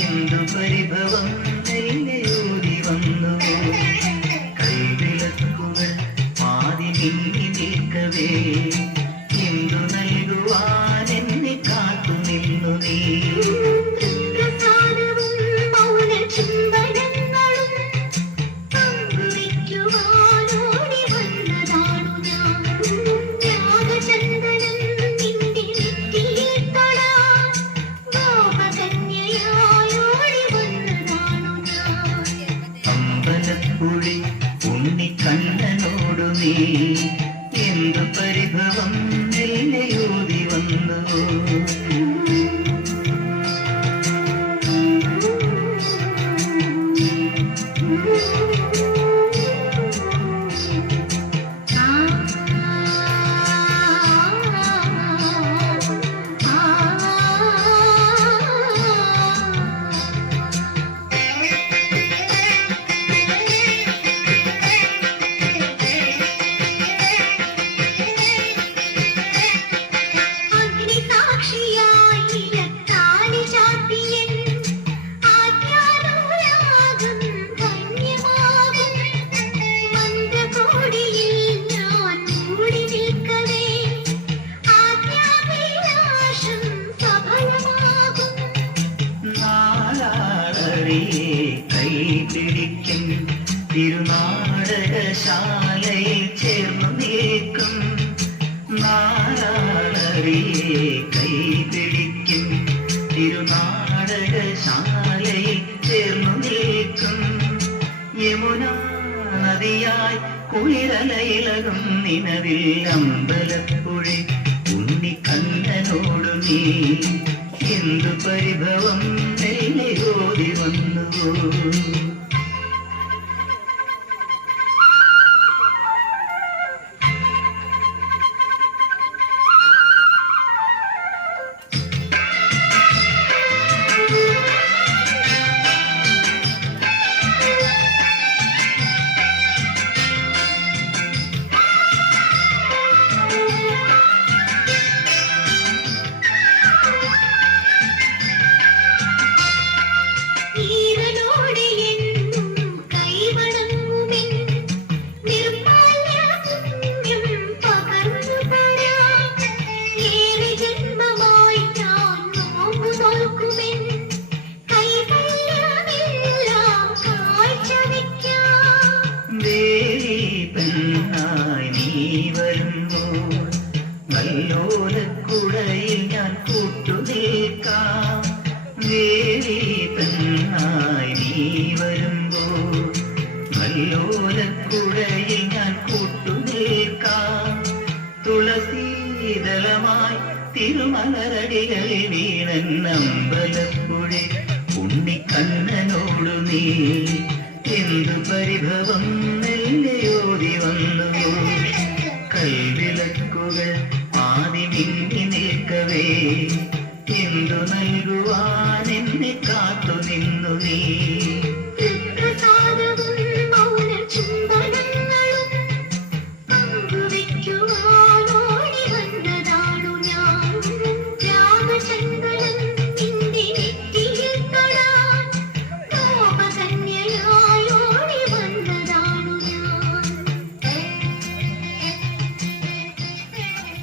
എന്തു പരിഭവം നെയ്യോതി വന്നു കൈവിളക്കുകൾ പാതി നീങ്ങി നിൽക്കവേ എന്തു നൽകുവാൻ എന്നെ കാത്തു നിന്നു നീ ഉണ്ണിക്കണ്ണനോടു നീ എന്തു പരിഭവം നെയ്യോതി വന്നു കൈ പിടിക്കും തിരുനാടകശാലയിൽ ചേർന്നു നിൽക്കും നാരാളറിയെ കൈ പിടിക്കും തിരുനാടകശാലയിൽ ചേർന്നു നിൽക്കും യമുനാ നദിയായി കുളിരലയിലകും നിലവിൽ അമ്പലപ്പുഴി ഉണ്ണിക്കണ്ണനോടു നീ എന്തു പരിഭവം നെയ്യോതി വന്നു പെണ്ണായി നീ വരുമ്പോൾ വല്ലോലക്കുടയിൽ ഞാൻ കൂട്ടുനിൽക്കാം വേരി പെണ്ണായി നീ വരുമ്പോൾ വല്ലോലക്കുടയിൽ ഞാൻ കൂട്ടുനിൽക്കാം തുളസീതളമായി തിരുമലരടികളിൽ വീണൻ അമ്പലപ്പുഴി ഉണ്ണിക്കണ്ണനോടു നീ എന്തു പരിഭവം നെയ്യോതി വന്നു കൈവിളക്കുകൾ ആദി മിന്നി നിൽക്കവേ എന്തു നൽകുവാൻ എന്നെ കാത്തു നിന്നു നീ